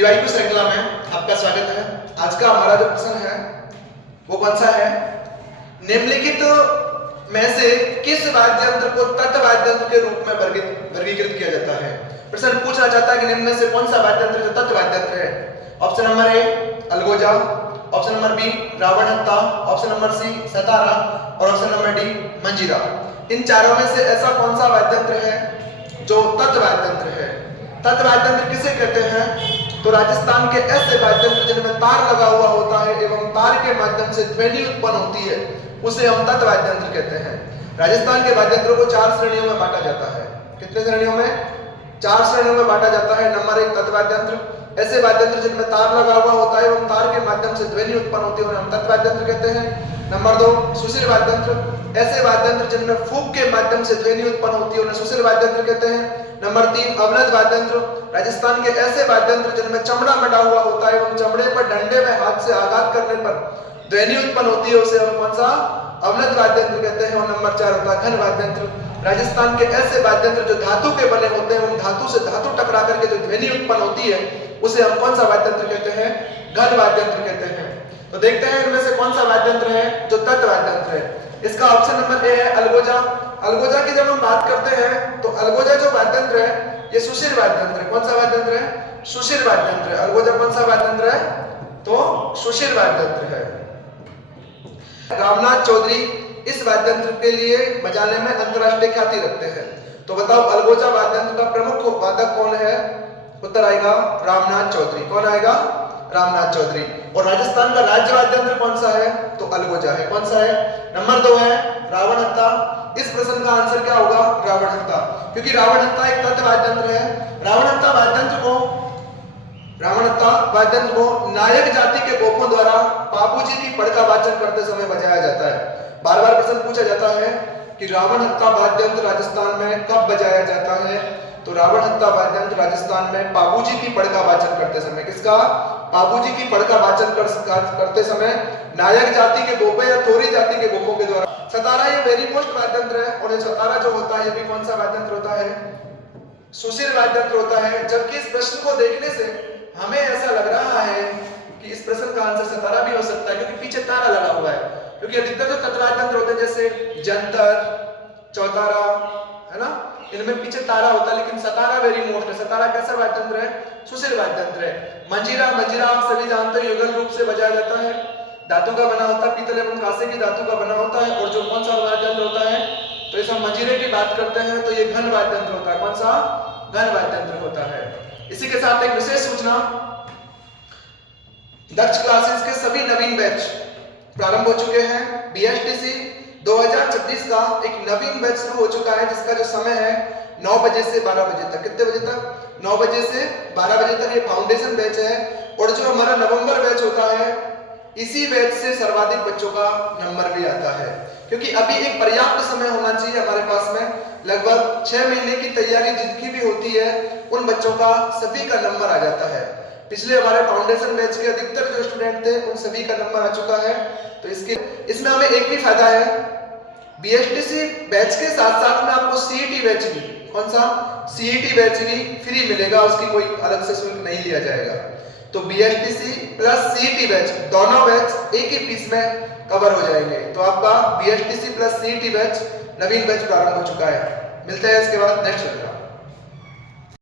PYQ श्रृंखला में आपका स्वागत है। आज का हमारा जो प्रश्न है वो कौन सा है? निम्नलिखित में से किस वाद्य यंत्र को तत्व वाद्य यंत्र के रूप में वर्गीकृत किया जाता है? प्रश्न पूछना चाहता है कि निम्न में से कौन सा वाद्य यंत्र जो तत्व वाद्य यंत्र है? ऑप्शन नंबर ए अलगोजा, ऑप्शन नंबर बी रावण हत्ता, ऑप्शन नंबर सी सतारा और ऑप्शन नंबर डी मंजीरा। इन चारों में से ऐसा कौन सा वाद्य यंत्र है जो तत्व वाद्य यंत्र है? तत्व वाद्य यंत्र किसे कहते हैं? तो राजस्थान के ऐसे वाद्य यंत्र जिनमें तार लगा हुआ होता है एवं तार के माध्यम से ध्वनि उत्पन्न होती है उसे हम तत्व वाद्य यंत्र कहते हैं। राजस्थान के वाद्य यंत्रों को 4 श्रेणियों में बांटा जाता है। कितने श्रेणियों में? 4 श्रेणियों में बांटा जाता है। नंबर 1 तत्व वाद्य यंत्र, ऐसे वाद्य यंत्र जिनमें तार लगा हुआ होता है एवं तार के माध्यम से ध्वनि उत्पन्न होती है उन्हें हम तत्व वाद्य यंत्र कहते हैं। नंबर 2 सुशील वाद्य यंत्र, ऐसे वाद्य यंत्र जिनमें फूंक के माध्यम से ध्वनि उत्पन्न होती है उन्हें सुशील वाद्य यंत्र कहते हैं। नंबर 3 अवनद वाद्य यंत्र, राजस्थान के ऐसे वाद्य यंत्र जिनमें चमड़ा मढ़ा हुआ होता है एवं चमड़े पर डंडे में हाथ से आघात करने पर ध्वनि उत्पन्न होती है उसे हम कौन सा? अवनद वाद्य यंत्र कहते हैं। और नंबर 4 होता है घन वाद्य यंत्र, राजस्थान के ऐसे वाद्य यंत्र जो धातु के बने होते हैं, उन धातु से धातु टकरा करके जो ध्वनि उत्पन्न होती है उसे हम कौन सा वाद्य यंत्र कहते हैं? घन वाद्य यंत्र कहते हैं। तो देखते हैं इनमें से कौन सा वाद्य यंत्र है जो तत्व वाद्य यंत्र है। इसका ऑप्शन नंबर ए है अलगोजा। अलगोजा की जब हम बात करते हैं तो अलगोजा जो वाद्य यंत्र है ये सुशील वाद्य यंत्र है। कौन सा वाद्य यंत्र है? सुशील वाद्य यंत्र है। अलगोजा कौन सा वाद्य यंत्र है? तो सुशील वाद्य यंत्र है। रामनाथ चौधरी इस वाद्य यंत्र के लिए बजाने में अंतरराष्ट्रीय ख्याति रखते हैं। तो बताओ अलगोजा वाद्य यंत्र का प्रमुख वादक कौन है? उत्तर आएगा रामनाथ चौधरी। कौन आएगा? रामनाथ चौधरी। और राजस्थान का राज्य वाद्य यंत्र कौन सा है? तो अलगोजा है। कौन सा है? नंबर 2 है रावण हत्ता। इस प्रश्न का आंसर क्या होगा? रावण हत्ता, क्योंकि रावण हत्ता एक तत्व वाद्य यंत्र है। रावण हत्ता वाद्य यंत्र को नायक जाति के गोपों द्वारा बाबूजी की पड़का वाचन करते समय बजाया जाता है। बार बार प्रश्न पूछा जाता है कि रावण हत्ता वाद्य यंत्र राजस्थान में कब बजाया जाता है? तो रावण हत्ता वाद्य यंत्र राजस्थान में बाबूजी की पड़का वाचन करते समय, किसका? बाबूजी की पड़का वाचन करते समय नायक जाति के गोपे या थोरी जाति के गोपों के द्वारा। सतारा ये वेरी मोस्ट वाद्य यंत्र है और ये सतारा जो होता है ये भी कौन सा वाद्य यंत्र होता है? सुशील वाद्य यंत्र होता है। जबकि इस प्रश्न को देखने से हमें ऐसा लग रहा है कि इस प्रश्न का आंसर सतारा भी हो सकता है, क्योंकि पीछे तारा लगा हुआ है। क्योंकि अधिकतर जो तत्व वाद्य यंत्र होते हैं जैसे जंतर, चौतारा, है ना, इनमें पीछे तारा होता है, लेकिन सतारा वेरी मोस्ट है। सतारा कैसा वाद्य यंत्र है? सुशील वाद्य यंत्र है। मंजीरा आप सभी जानते हो युगल रूप से बजाया जाता है, धातु का बना होता है, पीतल एवं कांसे की धातु का बना होता है। और जो कौन सा वाद्य यंत्र होता है? तो इस हम मंजीरे की बात करते हैं तो ये घन वाद्य यंत्र होता है। कौन सा? घन वाद्य यंत्र होता है। इसी के साथ एक विशेष सूचना, दक्ष क्लासेस के सभी नवीन बैच प्रारंभ हो चुके हैं। BSTC 2026 का एक नवीन बैच शुरू हो चुका है जिसका जो समय है 9 बजे से 12 बजे तक। कितने बजे तक? 9 बजे से 12 बजे तक ये फाउंडेशन बैच है। और जो हमारा नवंबर बैच होता है इसी बैच से सर्वाधिक बच्चों का नंबर भी आता है, क्योंकि अभी एक पर्याप्त समय होना चाहिए हमारे पास में। लगभग 6 महीने की तैयारी जितनी भी होती है उन बच्चों का सभी का नंबर आ जाता है। पिछले हमारे फाउंडेशन बैच के अधिकतर जो स्टूडेंट थे उन सभी का नंबर आ चुका है। तो इसमें हमें एक भी फायदा है, BSTC बैच के साथ साथ में आपको CET बैच भी, कौन सा? CET बैच भी फ्री मिलेगा, उसकी कोई अलग से शुल्क नहीं लिया जाएगा। तो BSTC प्लस CET बैच दोनों बैच एक ही फीस में कवर हो जाएंगे। तो आपका BSTC प्लस CET बैच नवीन बैच प्रारंभ हो चुका है। मिलते हैं इसके बाद नेक्स्ट वीडियो।